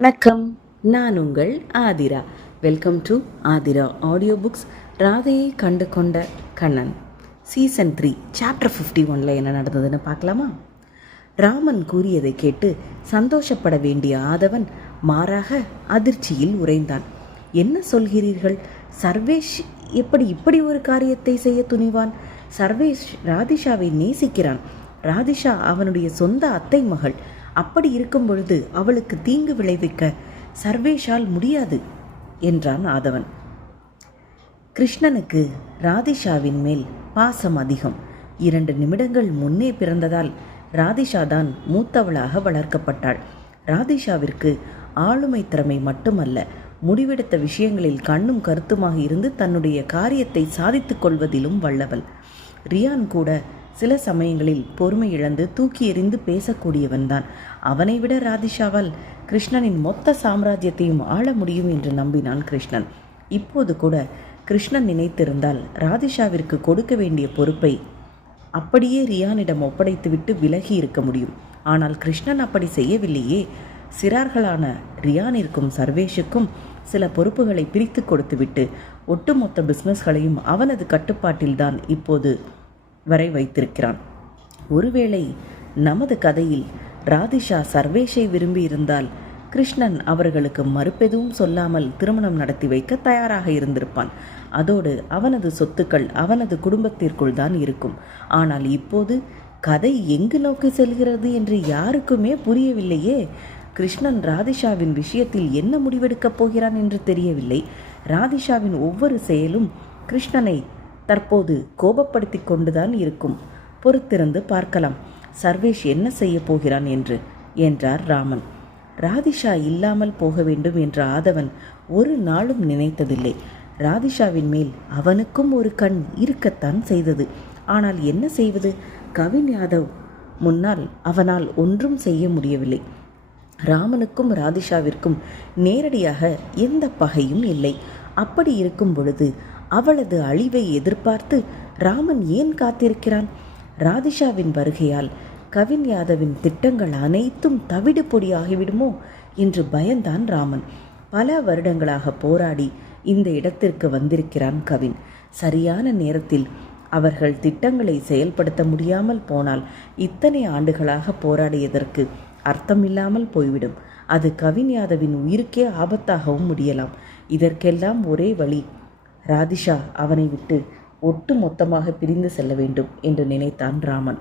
வணக்கம், நான் உங்கள் Aadhira. Welcome to Aadhira audio books. ராதையை கண்டு கொண்ட கண்ணன் சீசன் 3 சாப்டர் 51 என்ன நடந்ததுன்னு பார்க்கலாமா? ராமன் கூறியதை கேட்டு சந்தோஷப்பட வேண்டிய ஆதவன் மாறாக அதிர்ச்சியில் உறைந்தான். என்ன சொல்கிறீர்கள்? சர்வேஷ் இப்படி ஒரு காரியத்தை செய்ய துணிவான்? சர்வேஷ் ராதிஷாவை நேசிக்கிறான். ராதிஷா அவனுடைய சொந்த அத்தை மகள். அப்படி இருக்கும் பொழுது அவளுக்கு தீங்கு விளைவிக்க சர்வேஷால் முடியாது என்றான் ஆதவன். கிருஷ்ணனுக்கு ராதிஷாவின் மேல் பாசம் அதிகம். 2 நிமிடங்கள் முன்னே பிறந்ததால் ராதிஷா தான் மூத்தவளாக வளர்க்கப்பட்டாள். ராதிஷாவிற்கு ஆளுமை திறமை மட்டுமல்ல, முடிவெடுத்த விஷயங்களில் கண்ணும் கருத்துமாக இருந்து தன்னுடைய காரியத்தை சாதித்துக் கொள்வதிலும் வல்லவள். ரியான் கூட சில சமயங்களில் பொறுமை இழந்து தூக்கி எறிந்து பேசக்கூடியவன்தான். அவனை விட ராதிஷாவால் கிருஷ்ணனின் மொத்த சாம்ராஜ்யத்தையும் ஆள முடியும் என்று நம்பினான் கிருஷ்ணன். இப்போது கூட கிருஷ்ணன் நினைத்திருந்தால் ராதிஷாவிற்கு கொடுக்க வேண்டிய பொறுப்பை அப்படியே ரியானிடம் ஒப்படைத்துவிட்டு விலகி இருக்க முடியும். ஆனால் கிருஷ்ணன் அப்படி செய்யவில்லையே. சிறார்களான ரியானிற்கும் சர்வேஷுக்கும் சில பொறுப்புகளை பிரித்து கொடுத்துவிட்டு ஒட்டுமொத்த பிஸ்னஸ்களையும் அவனது கட்டுப்பாட்டில்தான் இப்போது வரை வைத்திருக்கிறான். ஒருவேளை நமது கதையில் ராதிஷா சர்வேஷை விரும்பி இருந்தால் கிருஷ்ணன் அவர்களுக்கு மறுப்பெதுவும் சொல்லாமல் திருமணம் நடத்தி வைக்க தயாராக இருந்திருப்பான். அதோடு அவனது சொத்துக்கள் அவனது குடும்பத்திற்குள் தான் இருக்கும். ஆனால் இப்போது கதை எங்கு நோக்கி செல்கிறது என்று யாருக்குமே புரியவில்லையே. கிருஷ்ணன் ராதிஷாவின் விஷயத்தில் என்ன முடிவெடுக்கப் போகிறான் என்று தெரியவில்லை. ராதிஷாவின் ஒவ்வொரு செயலும் கிருஷ்ணனை தற்போது கோபப்படுத்தி கொண்டுதான் இருக்கும். பொறுத்திருந்து பார்க்கலாம் சர்வேஷ் என்ன செய்ய போகிறான் என்றார் ராமன். ராதிஷா இல்லாமல் போக வேண்டும் என்ற ஆதவன் ஒரு நாளும் நினைத்ததில்லை. ராதிஷாவின் மேல் அவனுக்கும் ஒரு கண் இருக்கத்தான் செய்தது. ஆனால் என்ன செய்வது? கவின் யாதவ் முன்னால் அவனால் ஒன்றும் செய்ய முடியவில்லை. ராமனுக்கும் ராதிஷாவிற்கும் நேரடியாக எந்த பகையும் இல்லை. அப்படி இருக்கும் பொழுது அவளது அழிவை எதிர்பார்த்து ராமன் ஏன் காத்திருக்கிறான்? ராதிஷாவின் வருகையால் கவின் யாதவின் திட்டங்கள் அனைத்தும் தவிடு பொடி ஆகிவிடுமோ என்று பயந்தான் ராமன். பல வருடங்களாக போராடி இந்த இடத்திற்கு வந்திருக்கிறான் கவின். சரியான நேரத்தில் அவர்கள் திட்டங்களை செயல்படுத்த முடியாமல் போனால் இத்தனை ஆண்டுகளாக போராடியதற்கு அர்த்தமில்லாமல் போய்விடும். அது கவின் யாதவின் உயிருக்கே ஆபத்தாகவும் முடியலாம். இதற்கெல்லாம் ஒரே வழி, ராதிஷா அவனை விட்டு ஒட்டு மொத்தமாக பிரிந்து செல்ல வேண்டும் என்று நினைத்தான் ராமன்.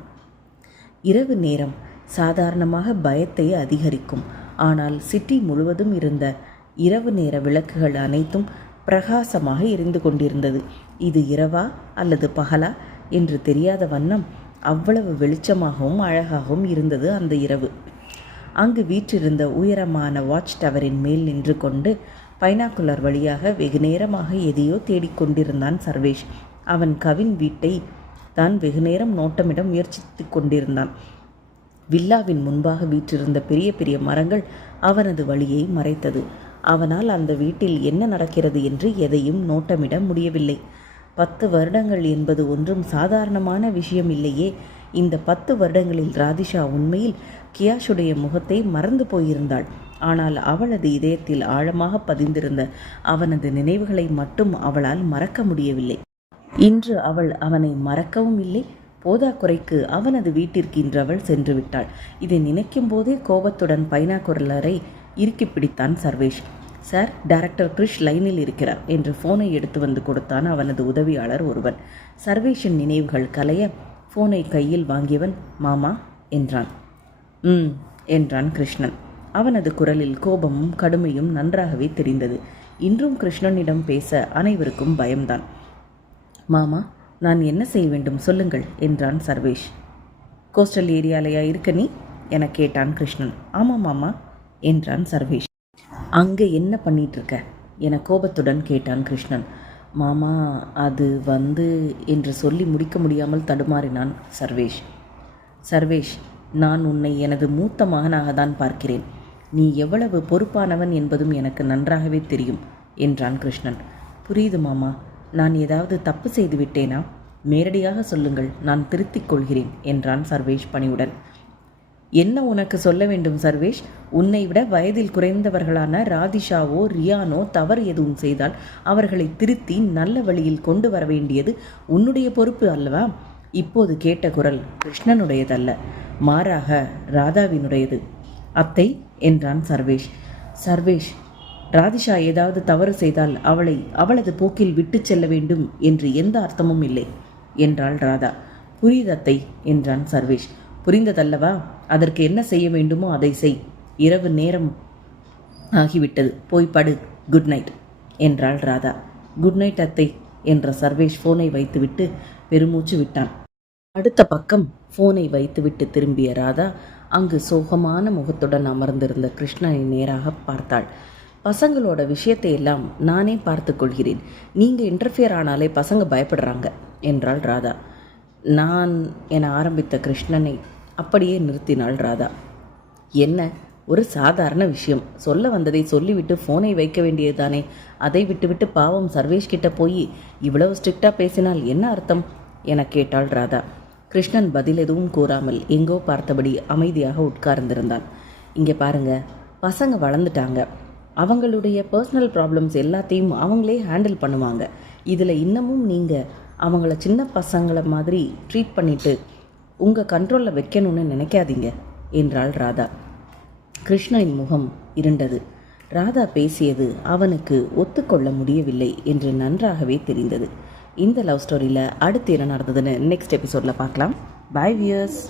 இரவு நேரம் சாதாரணமாக பயத்தை அதிகரிக்கும். ஆனால் சிட்டி முழுவதும் இருந்த இரவு நேர விளக்குகள் அனைத்தும் பிரகாசமாக எரிந்து கொண்டிருந்தது. இது இரவா அல்லது பகலா என்று தெரியாத வண்ணம் அவ்வளவு வெளிச்சமாகவும் அழகாகவும் இருந்தது அந்த இரவு. அங்கு வீற்றிருந்த உயரமான வாட்ச் டவரின் மேல் நின்று கொண்டு பைனாக்குலர் வழியாக வெகு நேரமாக எதையோ தேடிக்கொண்டிருந்தான் சர்வேஷ். அவன் கவின் வீட்டை தான் வெகுநேரம் நோட்டமிட முயற்சித்து கொண்டிருந்தான். வில்லாவின் முன்பாக வீற்றிருந்த பெரிய பெரிய மரங்கள் அவனது வழியை மறைத்தது. அவனால் அந்த வீட்டில் என்ன நடக்கிறது என்று எதையும் நோட்டமிட முடியவில்லை. 10 வருடங்கள் என்பது ஒன்றும் சாதாரணமான விஷயம் இல்லையே. இந்த 10 வருடங்களில் ராதிஷா உண்மையில் கியாஷுடைய முகத்தை மறந்து போயிருந்தாள். ஆனால் அவளது இதயத்தில் ஆழமாக பதிந்திருந்த அவனது நினைவுகளை மட்டும் அவளால் மறக்க முடியவில்லை. இன்று அவள் அவனை மறக்கவும் இல்லை. போதாக்குறைக்கு அவனது வீட்டிற்கு இன்று அவள் சென்று விட்டாள். இதை நினைக்கும் போதே கோபத்துடன் பைனாக்குலரை இறுக்கி பிடித்தான் சர்வேஷ். சார், டைரக்டர் கிருஷ் லைனில் இருக்கிறார் என்று ஃபோனை எடுத்து வந்து கொடுத்தான் அவனது உதவியாளர் ஒருவன். சர்வேஷின் நினைவுகள் கலைய ஃபோனை கையில் வாங்கியவன் மாமா என்றான். என்றான் கிருஷ்ணன். அவனது குரலில் கோபமும் கடுமையும் நன்றாகவே தெரிந்தது. இன்றும் கிருஷ்ணனிடம் பேச அனைவருக்கும் பயம்தான். மாமா, நான் என்ன செய்ய வேண்டும் சொல்லுங்கள் என்றான் சர்வேஷ். கோஸ்டல் ஏரியாலையா இருக்க நீ என கேட்டான் கிருஷ்ணன். ஆமாம் மாமா என்றான் சர்வேஷ். அங்கே என்ன பண்ணிட்டு இருக்க என கோபத்துடன் கேட்டான் கிருஷ்ணன். மாமா, அது என்று சொல்லி முடிக்க முடியாமல் தடுமாறினான் சர்வேஷ். சர்வேஷ், நான் உன்னை எனது மூத்த மகனாக தான் பார்க்கிறேன். நீ எவ்வளவு பொறுப்பானவன் என்பதும் எனக்கு நன்றாகவே தெரியும் என்றான் கிருஷ்ணன். புரியுது மாமா, நான் ஏதாவது தப்பு செய்து விட்டேனா? நேரடியாக சொல்லுங்கள், நான் திருத்திக் கொள்கிறேன் என்றான் சர்வேஷ் பணிவுடன். என்ன உனக்கு சொல்ல வேண்டும் சர்வேஷ்? உன்னை விட வயதில் குறைந்தவர்களான ராதிஷாவோ ரியானோ தவறு எதுவும் செய்தால் அவர்களை திருத்தி நல்ல வழியில் கொண்டு வர வேண்டியது உன்னுடைய பொறுப்பு அல்லவா? இப்போது கேட்ட குரல் கிருஷ்ணனுடையதல்ல, மாறாக ராதாவினுடையது. அத்தை என்றான் சர்வேஷ். சர்வேஷ், ராதிஷா ஏதாவது தவறு செய்தால் அவளை அவளது போக்கில் விட்டு செல்ல வேண்டும் என்று எந்த அர்த்தமும் இல்லை என்றாள் ராதா. புரியுதத்தை என்றான் சர்வேஷ். புரிந்ததல்லவா? அதற்கு என்ன செய்ய வேண்டுமோ அதை செய். இரவு நேரம் ஆகிவிட்டது, போய் படு. குட் நைட் என்றாள் ராதா. குட் நைட் அத்தை என்ற சர்வேஷ் ஃபோனை வைத்துவிட்டு பெருமூச்சு விட்டான். அடுத்த பக்கம் ஃபோனை வைத்துவிட்டு திரும்பிய ராதா அங்கு சோகமான முகத்துடன் அமர்ந்திருந்த கிருஷ்ணனை நேராக பார்த்தாள். பசங்களோட விஷயத்தை எல்லாம் நானே பார்த்து கொள்கிறேன், நீங்கள் இன்டர்ஃபியர் ஆனாலே பசங்க பயப்படுறாங்க என்றாள் ராதா. நான் என ஆரம்பித்த கிருஷ்ணனை அப்படியே நிறுத்தினாள் ராதா. என்ன, ஒரு சாதாரண விஷயம், சொல்ல வந்ததை சொல்லிவிட்டு ஃபோனை வைக்க வேண்டியதுதானே? அதை விட்டுவிட்டு பாவம் சர்வேஷ் கிட்ட போய் இவ்வளவு ஸ்ட்ரிக்டாக பேசினால் என்ன அர்த்தம் என கேட்டாள் ராதா. கிருஷ்ணன் பதில் எதுவும் கூறாமல் எங்கோ பார்த்தபடி அமைதியாக உட்கார்ந்திருந்தான். இங்கே பாருங்க, பசங்க வளர்ந்துட்டாங்க, அவங்களுடைய பர்சனல் ப்ராப்ளம்ஸ் எல்லாத்தையும் அவங்களே ஹேண்டில் பண்ணுவாங்க. இதில் இன்னமும் நீங்கள் அவங்கள சின்ன பசங்களை மாதிரி ட்ரீட் பண்ணிவிட்டு உங்கள் கண்ட்ரோலில் வைக்கணும்னு நினைக்காதீங்க என்றாள் ராதா. கிருஷ்ணனின் முகம் இருண்டது. ராதா பேசியது அவனுக்கு ஒத்துக்கொள்ள முடியவில்லை என்று நன்றாகவே தெரிந்தது. இந்த லவ் ஸ்டோரியில் அடுத்து என்ன நடந்ததுன்னு நெக்ஸ்ட் எபிசோடில் பார்க்கலாம். Bye wears.